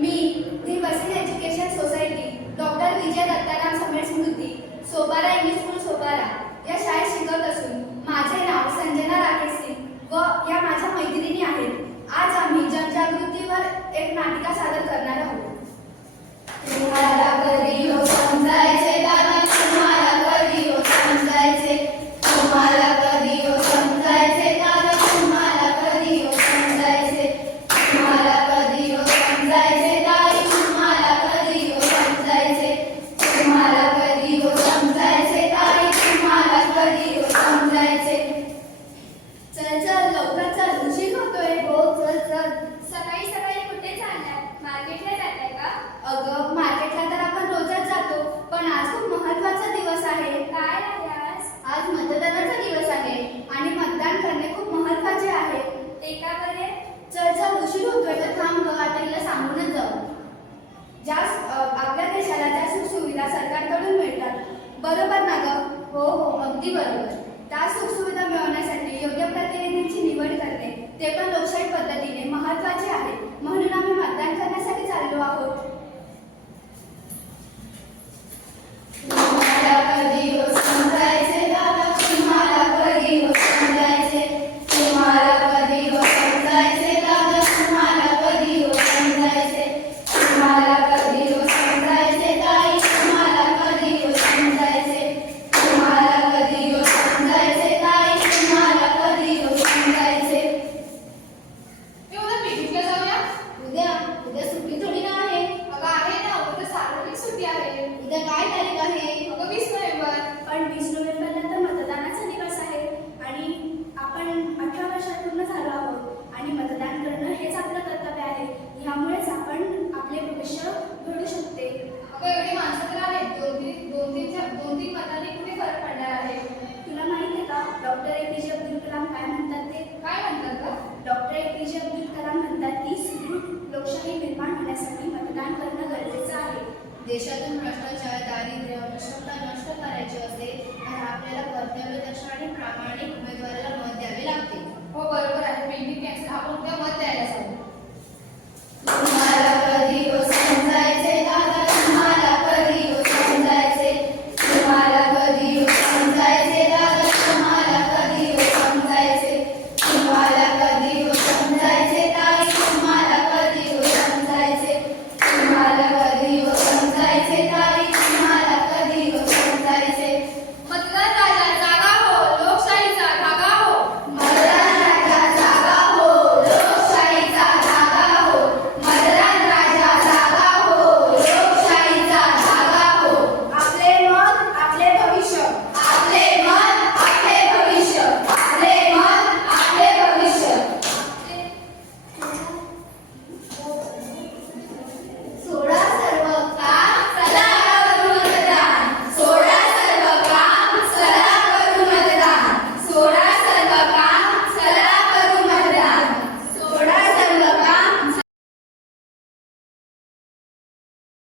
Me the Vasil education society doctor Vijay Dattaram Samet Smriti Sopara English school Sopara या शाळेत शिकत असून माझे नाव संजना राकेश सिंग व या माझ्या मैत्रिणी आहेत. आज आम्ही जनजागृतीवर एक नाटिका सादर करणार आहोत. अगं मार्केटला तर आपण रोजच जातो पण आज खूप महत्त्वाचा दिवस आहे. काय आहे आज आज मतदानाचा दिवस आहे आणि मतदान करणे खूप महत्त्वाचे आहे. ते का बरे? चल चल उशीर होतोय तर थांब ग आता हिला सांगूनच जाऊ. ज्या आपल्या देशाला ज्या सुखसुविधा सरकारकडून मिळतात. बरोबर ना ग? हो हो अगदी बरोबर. त्या सुख सुविधा मिळवण्यासाठी योग्य प्रतिनिधींची निवड करणे ते पण लोकशाही पद्धतीने महत्त्वाचे आहे. म्हणून आम्ही मतदान करण्यासाठी चाललो आहोत.